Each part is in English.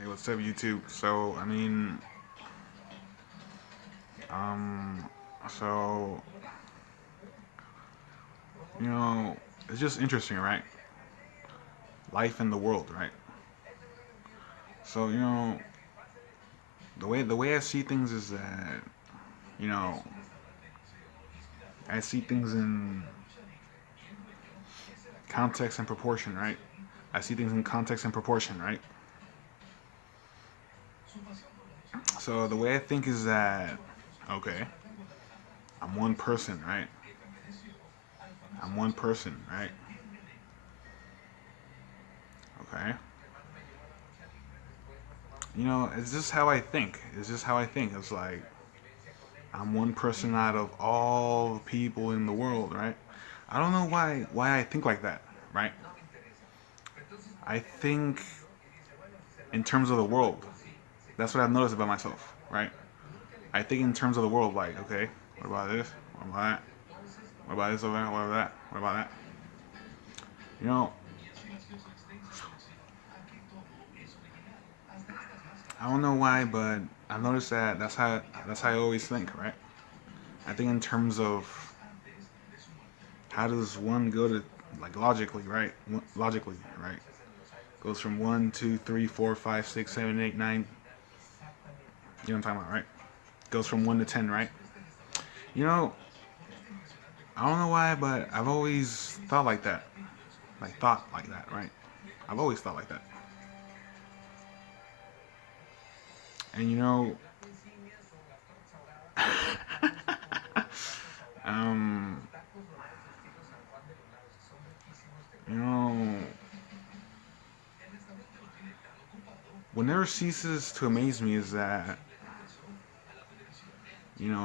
Hey, what's up, YouTube? Um, so, you know, it's just interesting, right? Life in the world, right? So, the way I see things is that, you know, I see things in context and proportion, right? I see things in context and proportion, right? So the way I think is that, okay, I'm one person, right? I'm one person, right? Okay. It's just how I think. It's just how I think. It's like I'm one person out of all the people in the world, right? I don't know why I think like that, right? I think in terms of the world. That's what I've noticed about myself, right? I think in terms of the world, like, okay, what about this? What about that? What about this over there? What about that? What about that? You know, I don't know why, but I've noticed that that's how I always think, right? I think in terms of how does one go to like logically, right? Logically, right? Goes from one, two, three, four, five, six, seven, eight, nine. You know what I'm talking about, right? Goes from 1 to 10, right? You know, I don't know why, but I've always thought like that. Like thought like that, right? I've always thought like that. And um, you know, what never ceases to amaze me is that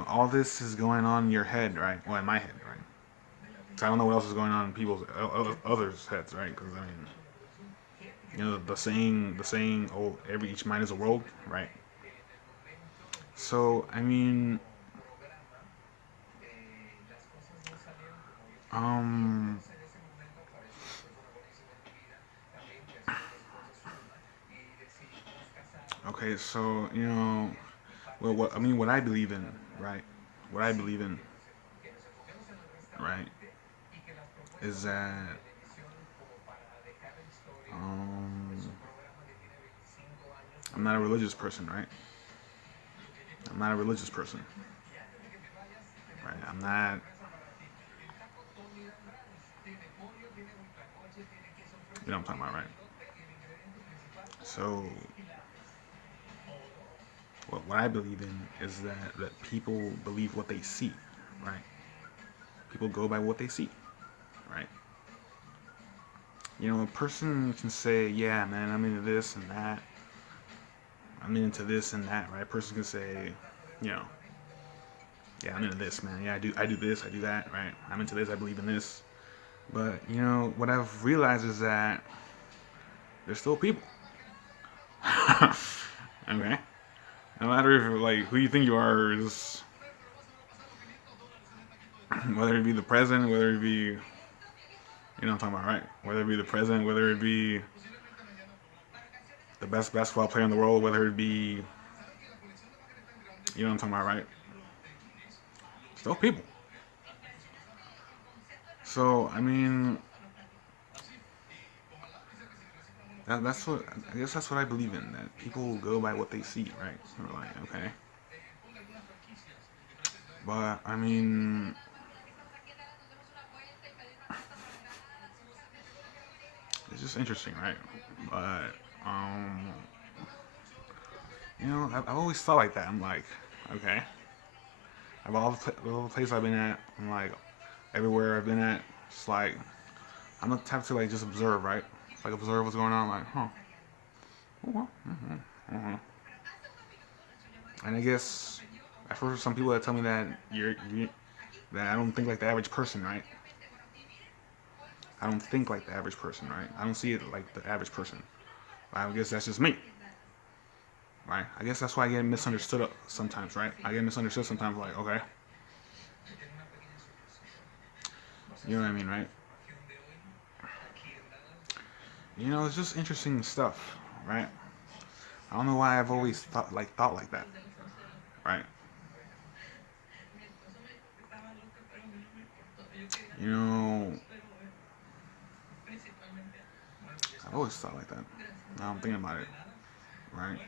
all this is going on in your head, right? Well, in my head, right? So I don't know what else is going on in people's others' heads, right? Because I mean, the saying, oh, every each mind is a world, right? So I mean, um, okay, so well, what I believe in, right? What I believe in, right, is that um, I'm not a religious person, right? I'm not a religious person, right? I'm not. You know what I'm talking about, right? So what I believe in is that people believe what they see, right? People go by what they see, right? A person can say, "Yeah, man, I'm into this and that. I'm into this and that," right? A person can say, you know, "Yeah, I'm into this, man. Yeah, I do this, I do that, right? I'm into this. I believe in this." But what I've realized is that there's still people. Okay, no matter if like who you think you are is whether it be the president, whether it be what I'm talking about, right? Whether it be the president, whether it be the best basketball player in the world, whether it be what I'm talking about, right? Still people. So I mean, that's what I guess that's what I believe in. That people go by what they see, right? We're like, okay, but I mean, it's just interesting, right? But I've always thought like that. I'm like, okay, of all the places I've been at, I'm like, everywhere I've been at, it's like I'm the type to like just observe, right? Like observe what's going on. I'm like, huh, uh-huh. And I guess I've heard some people that tell me that that I don't think like the average person, right? I don't think like the average person, right? I don't see it like the average person. I guess that's just me, right? I guess that's why I get misunderstood sometimes, right? I get misunderstood sometimes, like, okay, you know what I mean, right? It's just interesting stuff, right? I don't know why I've always thought like that, right? You know, I've always thought like that. Now I'm thinking about it, right?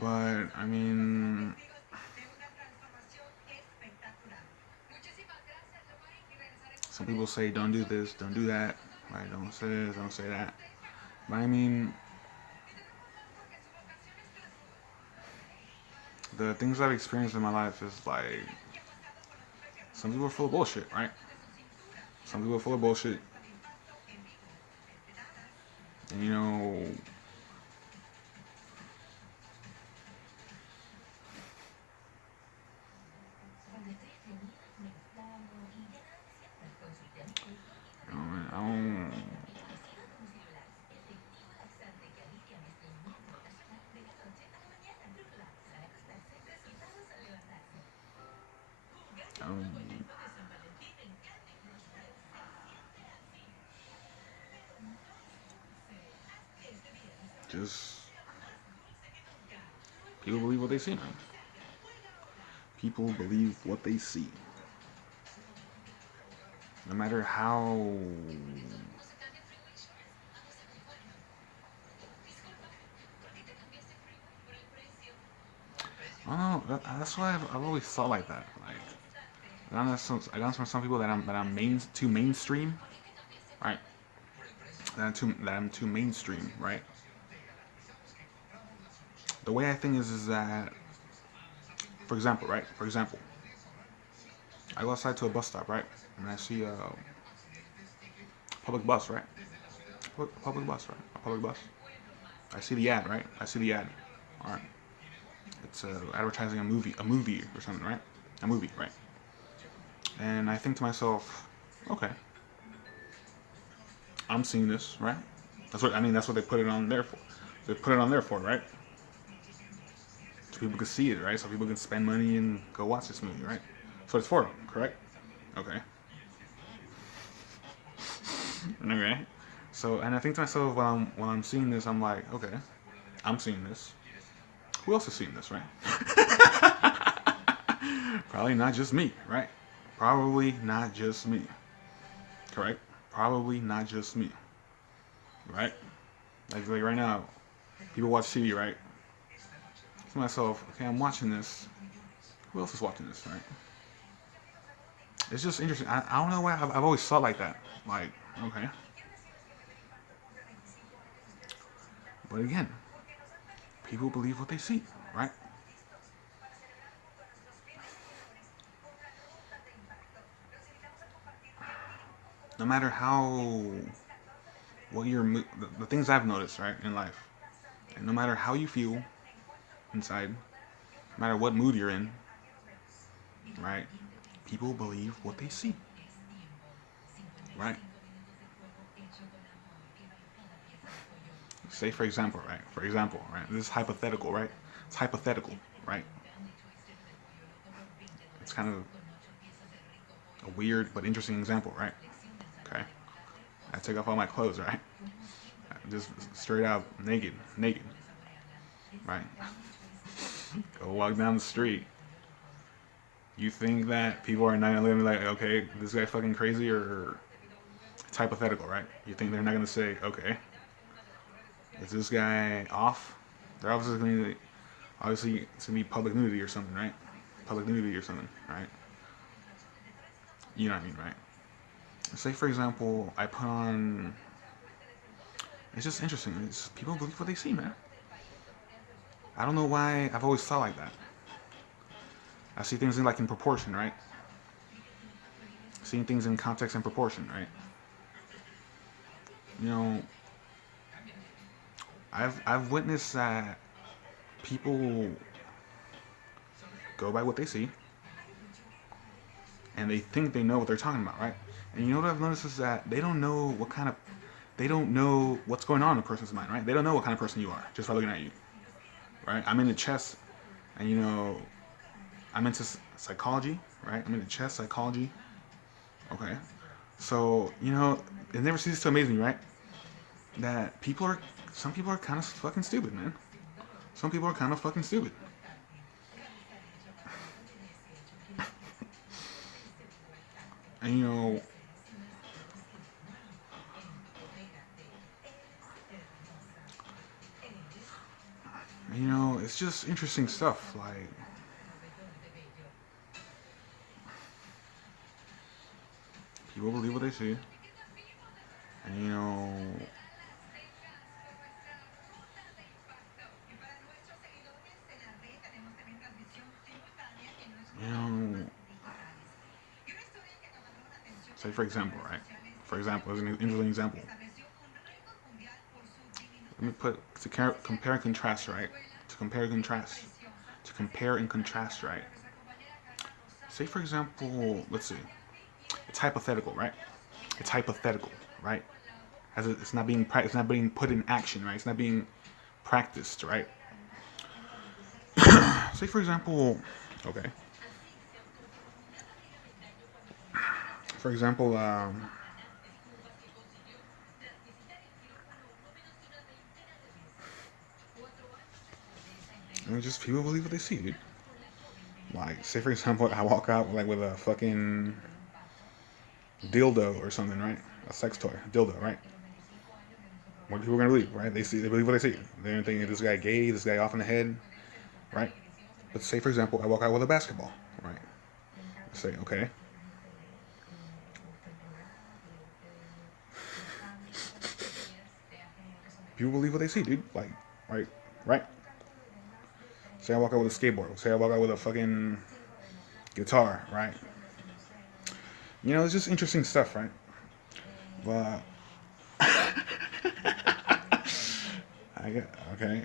But I mean, some people say don't do this, don't do that, right? Don't say this, don't say that. But I mean, the things I've experienced in my life is like some people are full of bullshit, right? Some people are full of bullshit, and I don't. Um, just people believe what they see, man. People believe what they see, no matter how. I don't know. That's why I've always thought like that. Like I got from some people that I'm too mainstream, right? That I'm too mainstream, right? The way I think is that, for example, right? For example, I go outside to a bus stop, right? And I see a public bus, right? Public bus, right? A public bus. I see the ad, right? I see the ad. All right. It's advertising a movie or something, right? A movie, right? And I think to myself, okay, I'm seeing this, right? That's what I mean. That's what they put it on there for. They put it on there for, right? So people can see it, right? So people can spend money and go watch this movie, right? That's what it's for, correct? Okay. Okay. So, and I think to myself when I'm seeing this, I'm like, okay, I'm seeing this. Who else is seeing this, right? Probably not just me, right? Probably not just me, correct? Probably not just me, right? Like right now, people watch TV, right? To myself, okay, I'm watching this. Who else is watching this, right? It's just interesting. I don't know why I've always thought like that. Like, okay, but again, people believe what they see, right? No matter how what the things I've noticed, right, in life, and no matter how you feel inside, no matter what mood you're in, right, people believe what they see, right? Say for example, right? For example, right? This is hypothetical, right? It's hypothetical, right? It's kind of a weird but interesting example, right? Okay. I take off all my clothes, right? Just straight out naked, right? Go walk down the street. You think that people are not gonna be like, okay, this guy fucking crazy, or it's hypothetical, right? You think they're not gonna say, okay, is this guy off? They're obviously it's gonna be public nudity or something, right? Public nudity or something, right? You know what I mean, right? Say for example, I put on. It's just interesting. People believe what they see, man. I don't know why I've always thought like that. I see things in proportion, right? Seeing things in context and proportion, right? You know, I've witnessed that people go by what they see, and they think they know what they're talking about, right? And you know what I've noticed is that they don't know what's going on in a person's mind, right? They don't know what kind of person you are just by looking at you, right? I'm into chess, and I'm into psychology, right? I'm into chess psychology, Okay. So, it never ceases to amaze me, right? That some people are kind of fucking stupid, man. Some people are kind of fucking stupid. And, it's just interesting stuff. Like, people believe what they see. And, you know, say for example, right? For example, as an interesting example, let me put to compare and contrast, right? To compare and contrast. To compare and contrast, right? Say for example, let's see. It's hypothetical, right? It's hypothetical, right? As it's not being it's not being put in action, right? It's not being practiced, right? Say for example, okay. For example, just people believe what they see, dude. Like, say for example, I walk out like with a fucking dildo or something, right? A sex toy, dildo, right? What are people gonna believe, right? They believe what they see. They're gonna think this guy gay, this guy off in the head, right? But say for example, I walk out with a basketball, right? Say, okay, people believe what they see, dude. Like, right, right. Say I walk out with a skateboard. Say I walk out with a fucking guitar, right? It's just interesting stuff, right? But I get okay.